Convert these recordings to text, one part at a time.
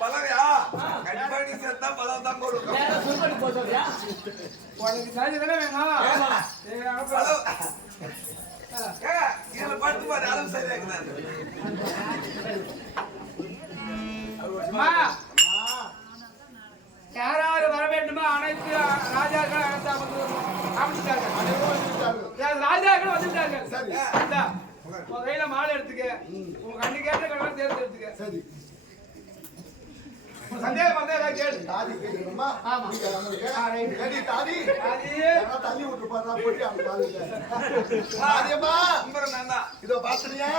பழவையா கண்டிப்பா நீ சேர்த்தா பழம் தான் போடுவோம். உனக்கு சாதி தானே வேணும். இதுல படுத்து பாரு அளவு சரியா இருக்குதான். யாராவது வர வேண்டுமா? அனைத்து ராஜாக்கள் ராஜாக்கள் வந்துட்டார்கள். உன் கையில மாலை எடுத்துக்க, உன் கண்ணு கேட்ட கண்ணா தேர்ந்து எடுத்துக்க. சரி, சந்தேகம் வந்தா ஏதாவது கேளு. தாதி கேட்கணுமா? ஆமா, தாதி தள்ளி விட்டு பாருனா போட்டு அவங்க தாதியம்மா இதோ பாத்துறியா?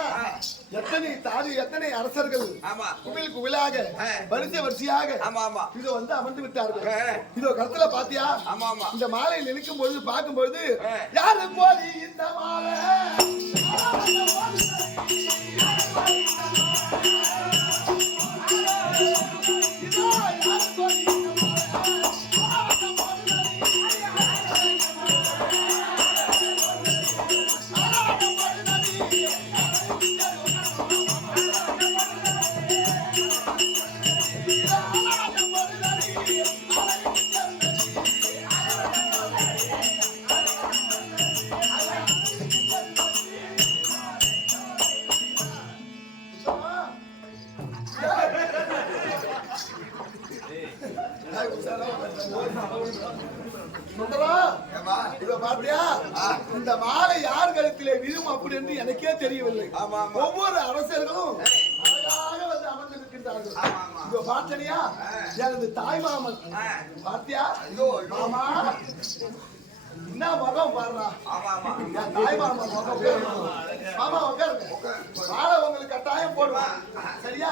எத்தனை அரசர்கள் குமிழ் குமிழாக வரிசை வரிசையாக இதோ வந்து அமர்ந்து விட்டார்கள். இதோ கருத்துல பாத்தியா? இந்த மாலையில் நினைக்கும் பொழுது பார்க்கும் பொழுது யாரு போலி இந்த மாலை இந்த மாலை யார் கழுத்திலே விழும் அப்படி என்று எனக்கே தெரியவில்லை. ஒவ்வொரு அரசர்களும் அழகாக வந்து அமர்ந்திருக்கின்றார்கள். பார்த்தனியா எனது தாய் மாமன் பாத்தியா? மாமா என்ன முகம் பாடுறா? தாய் மாமன் முகம். மாமா உட்காருங்க, மாலை உங்களுக்கு கட்டாயம் போடுவான். சரியா?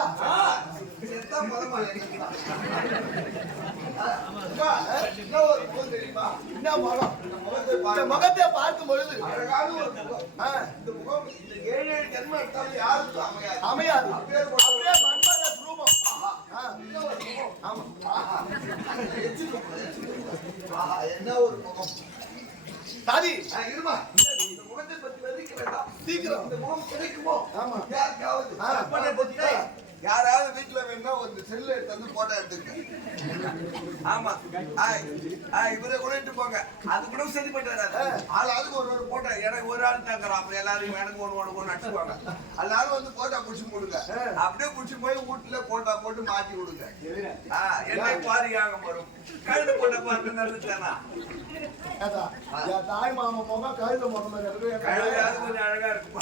முகத்தை பார்க்கும் பொழுது அமையாது. என்ன ஒரு முகம் சாதி இருமா. இந்த முகத்தை பத்தி வதிக்க வேண்டாம். சீக்கிரம் இந்த முகம் கிடைக்குமோ? ஆமா, யாராவது வீட்டுல வேணா ஒரு செல்லு எடுத்து வந்து போட்டோ எடுத்துக்க. ஆமா, இவரை கொண்டு போங்க. அது கூட சரிப்பட்டு வராது. ஆளாளுக்கு ஒரு போட்டோ. எனக்கு ஒரு ஆள் தாக்குறோம். அப்புறம் எல்லாரும் எனக்கு ஒன்று அடிச்சுப்பாங்க. எல்லாரும் வந்து போட்டோ பிடிச்சி கொடுங்க. அப்படியே பிடிச்சி போய் வீட்டுல போட்டோ போட்டு மாட்டி கொடுங்க. என்னை பாரியாக வரும். கழுது போட்டோ பார்த்து நடந்துட்டானா தாய் மாமா போக கழுது முகம் கழுது கொஞ்சம் அழகா இருக்குமா?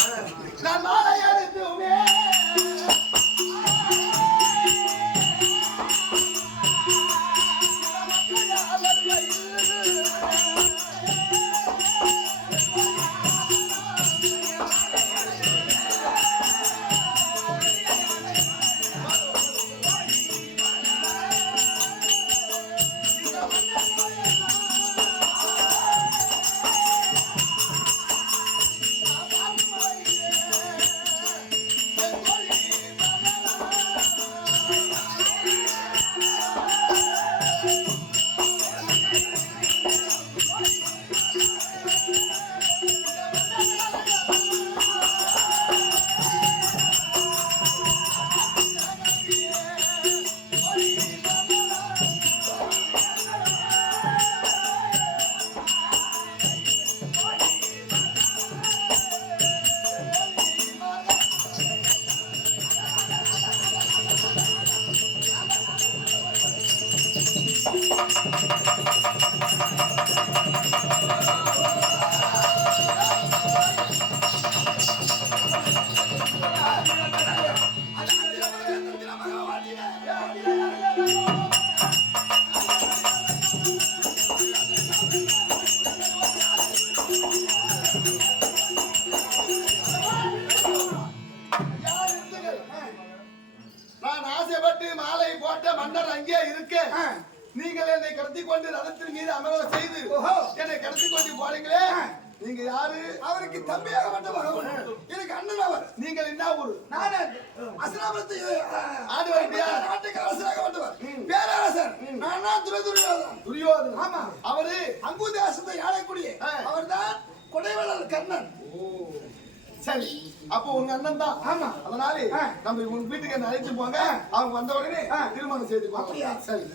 நீங்கள் என்னை கடத்தி கொண்டு ரதத்தின் மீது அமர செய்து என்னை கடத்தி கொண்டு போறீங்களே, நீங்க யாரு? அவருக்கு தம்பியாக மட்டும் எனக்கு அண்ணன் அவர். நீங்கள் என்ன ஊரு? நானே அசனாபுரத்து ஆடு வைத்தியா நாட்டுக்கு அரசராக மட்டும் பேரரசர். நானா துரியோதனன். துரியோதனன். ஆமா, அவரு அங்குதேசத்தை ஆளக்கூடிய அவர்தான் கொடைவளர் கர்ணன். சரி அப்போ உங்க அண்ணன் தான். ஆமா. அதனால நம்ம உங்க வீட்டுக்கு என்ன அழைத்து போங்க. அவங்க வந்த உடனே திருமணம் செய்துக்குவாங்க. சரி.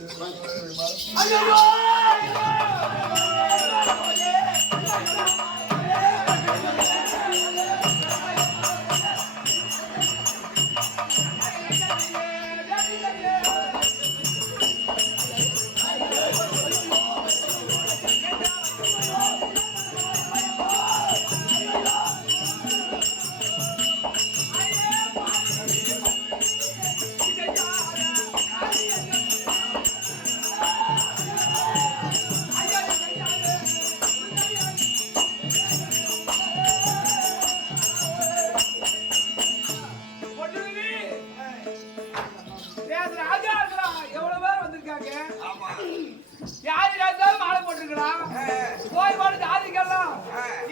யாரு ராஜாவும் மாலை போட்டிருக்கிறான். போய்பாடு ஜாதிக்கெல்லாம்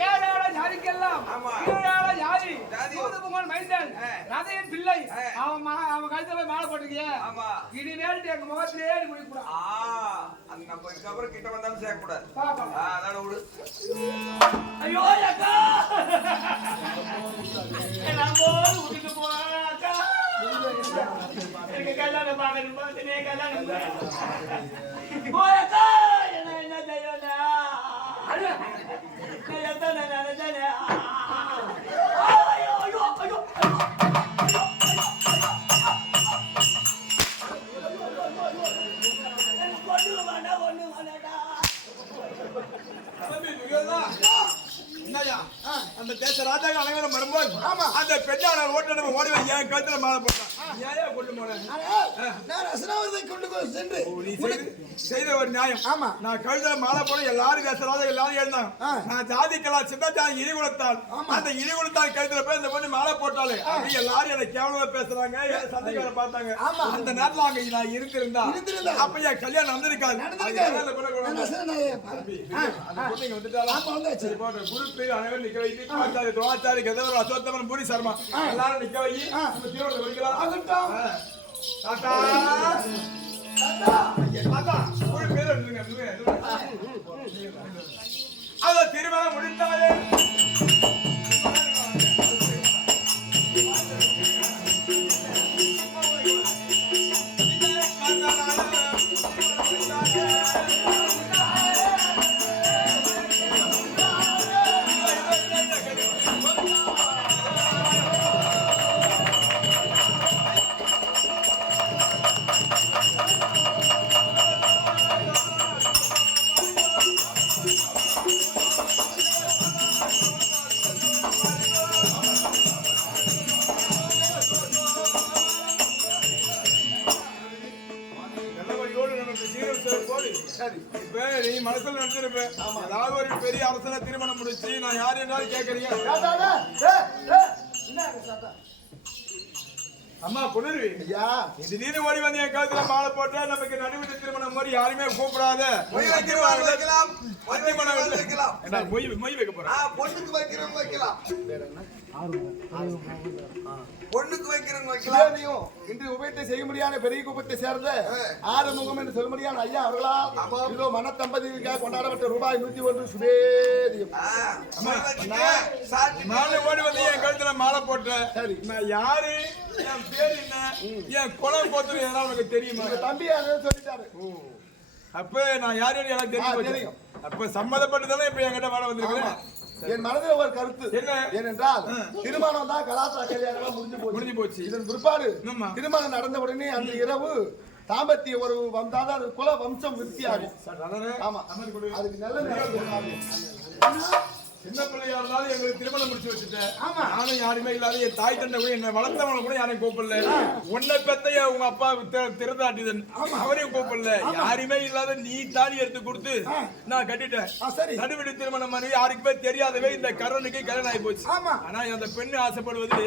ஏழாள ஜாதிக்கெல்லாம் கீழாள ஜாதி சூதுபுங்கன் மைந்தன் ரதையின் பிள்ளை அவன் கழுத்துல மாலை போட்டிருக்கிய. இனிமேல் எங்க முகத்திலே முடிக்கூடாது. நம்ம இதுக்கப்புறம் கிட்ட வந்தாலும் சேர்க்கக்கூடாது. அதோட விடு. ஐயோ அக்கா நான் போய் விட்டுட்டு போக்கா. எனக்கு கல்யாணம் பார்க்கணும். கல்யாணம் போயக்கா. என்ன செய்யணா எத்தனை நினைச்சேன். ஐயோ ஐயோ ஐயோ ஒண்ணு வேண்டாடா. என்னய்யா அந்த தேச ராஜாக்கள் அனைவரும் வரும்போது அந்த பெண்ணாளர் ஓட்டணும் ஓடி வந்து என் கழுத்துல மாலை போட்டான். ஏன் கொண்டு போனேன்? நான் ரசனாவரத்தை கொண்டு போய் சென்று நீ செய்த ஒரு நியாயம். நான் கழுத்துல மாலை போன எல்லாரும் தேச ராஜாக்கள் எல்லாரும் எழுந்தாங்க. நான் ஜாதிக்கலாம் சின்ன ஜாதி இழிகுலத்தால் அந்த இழிகுலத்தால் கழுத்துல போய் இந்த பொண்ணு மாலை போட்டாலே எல்லாரும் என்னை கேவலமா பேசுறாங்க. சந்தைக்கார பார்த்தாங்க. அந்த நேரத்துல அங்க நான் இருந்திருந்தா அப்ப என் கல்யாணம் நடந்திருக்காது. அனைவரும் நிக்க வைத்து துவாச்சாரி கதவர் அசோத்தமன் பூரி சர்மா எல்லாரும் நிக்க வை. அத திருமணம் முடிந்தாலே நீ மனசுல நினைச்சிருப்பேன் ஏதாவது ஒரு பெரிய அரசனை திருமணம் முடிச்சு நான் யாரு என்றாலும் கேட்கறீங்க. அம்மா குளிர்வி ஐயா திடீர்னு ஓடி வந்து என் கழுத்துல மாலை போட்டா நமக்கு நடுவிட்டு திருமணம் மாதிரி யாருமே கூப்பிடாத மொய் வைக்க போறேன். பொண்ணுக்கு வைக்கிறவங்க வைக்கலாம். பொண்ணுக்கு வைக்கிறவங்க வைக்கலாம். இன்று உபயத்தை செய்ய முடியாத பெரிய குப்பத்தை சேர்ந்த ஆறுமுகம் என்று சொல்ல முடியாத ஐயா அவர்களா இதோ மனத்தம்பதிக்காக கொண்டாடப்பட்ட ரூபாய் 101 சுபேதியம் ஓடி வந்து என் கழுத்துல மாலை போட்டேன். சரி நான் யாரு என் பேர் என்ன என் குளம் போத்துரு எதனா உனக்கு தெரியுமா? தம்பி சொல்லிட்டாரு. அப்ப நான் யாருன்னு எனக்கு தெரியும். அப்ப சம்மதப்பட்டுதானே இப்ப என்கிட்ட வாழ வந்திருக்கிறேன். என் மனதில் ஒரு கருத்து ஏனென்றால் திருமணம் தான் கலாச்சார கல்யாணம் முடிஞ்சு போச்சு. இதன் பிற்பாடு திருமணம் நடந்த உடனே அந்த இரவு தாம்பத்திய ஒரு வந்தாதான் அது குல வம்சம் விருத்தியாகும். ஆமா அதுக்கு நல்ல சின்ன பிள்ளையா இருந்தாலும் எங்களுக்கு திருமணம் முடிச்சு வச்சுட்டேன். நானும் யாருமே இல்லாத என் தாய் தந்தை கூட என்ன வளர்த்தவனை கூட யாரையும் கூப்பிடல. உன்னை பெத்தைய உங்க அப்பா திறந்தாட்டிதன் அவரையும் கூப்பிடல. யாருமே இல்லாத நீ தாலி எடுத்து கொடுத்து நான் கட்டிட்டேன். நடுவிடு திருமணம் மாதிரி யாருக்குமே தெரியாதவே இந்த கரனுக்கு கல்யாணம் ஆகி போச்சு. ஆனா அந்த பெண்ணு ஆசைப்படுவது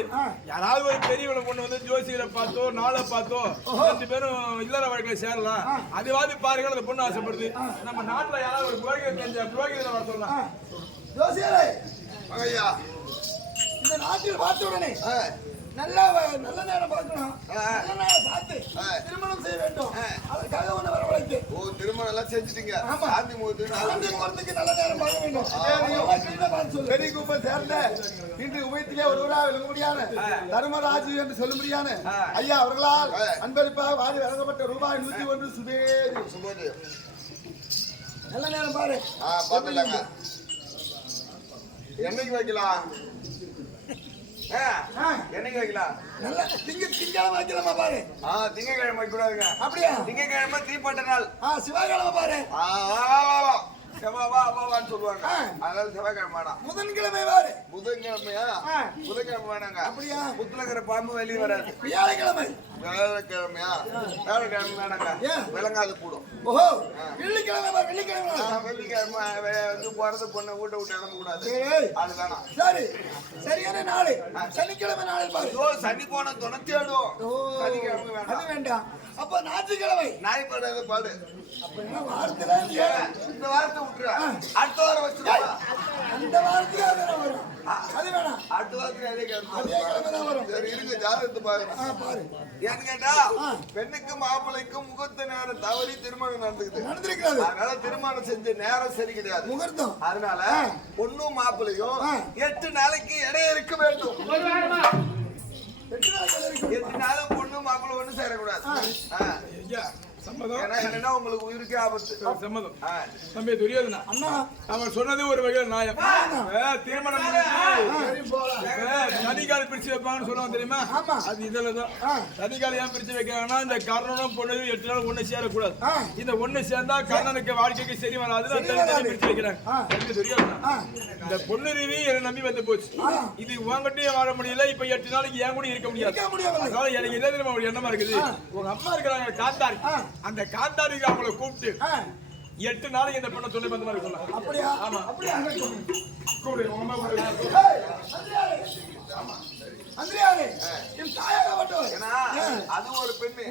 யாராவது ஒரு பெரியவனை கொண்டு வந்து ஜோசியரை பார்த்தோ நாளை பார்த்தோ 2 பேரும் இல்லற வாழ்க்கையில சேரலாம். அதுவாது பாருங்க அந்த பொண்ணு ஆசைப்படுது. நம்ம நாட்டுல யாராவது ஒரு புரோகிதர் தெரிஞ்ச புரோகிதரை வர சொல்லலாம். ஜோசியரே ஐயா இந்த நாட்டில் பார்த்த உடனே நல்ல நேரம் பார்க்கணும். நல்ல நேரம் பார்த்து திருமணம் செய்ய வேண்டும். அதற்காக ஒன்று வரவழைத்து. திருமணம் எல்லாம் செஞ்சுட்டீங்க ஆமா. சாந்தி முகூர்த்தத்துக்கு சாந்தி முகூர்த்தத்துக்கு நல்ல நேரம் பார்க்க வேண்டும். பெரிய கும்பம் சேர்ந்த இன்று உபயத்திலே ஒருவராக விளங்கும்படியான தர்மராஜு என்று சொல்லும்படியான ஐயா அவர்களால் அன்பளிப்பாக வாரி வழங்கப்பட்ட ரூபாய் 101 சுபேரி. நல்ல நேரம் பாரு. பாத்துலாங்க. என்னைக்கு வைக்கலாம்? என்னைக்கு வைக்கலாம்? நல்ல திங்கக்கிழமை வைக்கலாமா பாரு. திங்கக்கிழமை வைக்கூடாதுங்க. அப்படியா? திங்கக்கிழமை தீப்பட்ட நாள். சிவகிழமை பாரு. செவ்வாவான்னு சொல்லுவாங்க. அதனால செவ்வாய்க்கிழமை வேணாம். புதன்கிழமை பாரு. புதன்கிழமையா? புதன்கிழமை வேணாங்க. அப்படியா? புத்துலகிற பாம்பு வெளியே வராது. வியாழக்கிழமை. வியாழக்கிழமையா? வியாழக்கிழமை வேணாங்க. விளங்காது கூடும். ஓஹோ, வெள்ளிக்கிழமை பாரு. வெள்ளிக்கிழமை. வெள்ளிக்கிழமை வந்து போறது பொண்ணு வீட்டை விட்டு இறங்க கூடாது. அது வேணாம். சரி, சரியான நாள். சனிக்கிழமை நாள் பாரு. சனி போன துணை தேடும். சனிக்கிழமை அது வேண்டாம். வேண்டாம். அப்ப ஞாயிற்றுக்கிழமை. நாய் படாத பாடு. அப்ப என்ன வாரத்துல இந்த வாரத்தை விட்டுரு. அடுத்த வாரம் வச்சுருவா. அந்த வாரத்துல அது வரும். அது வேணாம். அடுத்த வாரத்துல அதே கிழமை தான் வரும். சரி இருங்க, ஜாதகத்தை பாருங்க. பாரு. ஏன்னு கேட்டா பெண்ணுக்கும் மாப்பிள்ளைக்கும் முகூர்த்த நேரம் தவறி திருமணம் நடந்திருக்கிறது. அதனால திருமணம் செஞ்ச நேரம் சரி கிடையாது. முகூர்த்தம். அதனால பொண்ணும் மாப்பிள்ளையும் 8 நாளைக்கு இடையே இருக்க வேண்டும். 8 நாள் பொண்ணு மாப்பிள்ளை ஒண்ணு சேரக்கூடாது. சம்மதம். ஏன்னா என்னன்னா உங்களுக்கு உயிருக்கு ஆபத்து. சம்மதம். தம்பி துரியோதனா, அவன் சொன்னது ஒரு வகையில் நியாயம். திருமணம் சனிக்கால பிரிச்சு வைப்பாங்கன்னு சொல்லுவாங்க தெரியுமா? அது இதுலதான். சனிக்கால ஏன் பிரிச்சு வைக்கிறாங்கன்னா இந்த கர்ணனும் பொண்ணு 8 நாள் ஒண்ணு சேரக்கூடாது. இந்த ஒண்ணு சேர்ந்தா கர்ணனுக்கு வாழ்க்கைக்கு சரி வராது. பிரிச்சு வைக்கிறாங்க. துரியோதனா, இந்த பொண்ணுருவி என்னை நம்பி வந்து போச்சு. இது உங்ககிட்டயும் வாழ முடியல. இப்ப 8 நாளைக்கு ஏன் கூட இருக்க முடியாது. அதனால எனக்கு என்ன தெரியுமா ஒரு எண்ணமா இருக்குது. உங்க அம்மா இருக்கிறாங்க காந்தாரி, அந்த காந்தாரிக்கு அவங்கள கூப்பிட்டு 8 நாளைக்கு இந்த பொண்ணை துணை பந்த மாதிரி சொல்லலாம். அப்படியா? ஆமா. அப்படியா? கூப்பிடு உங்க அம்மா கூப்பிடு. அந்திரியாரே, என் தாயாக மட்டும். ஏன்னா அது ஒரு பெண்ணு.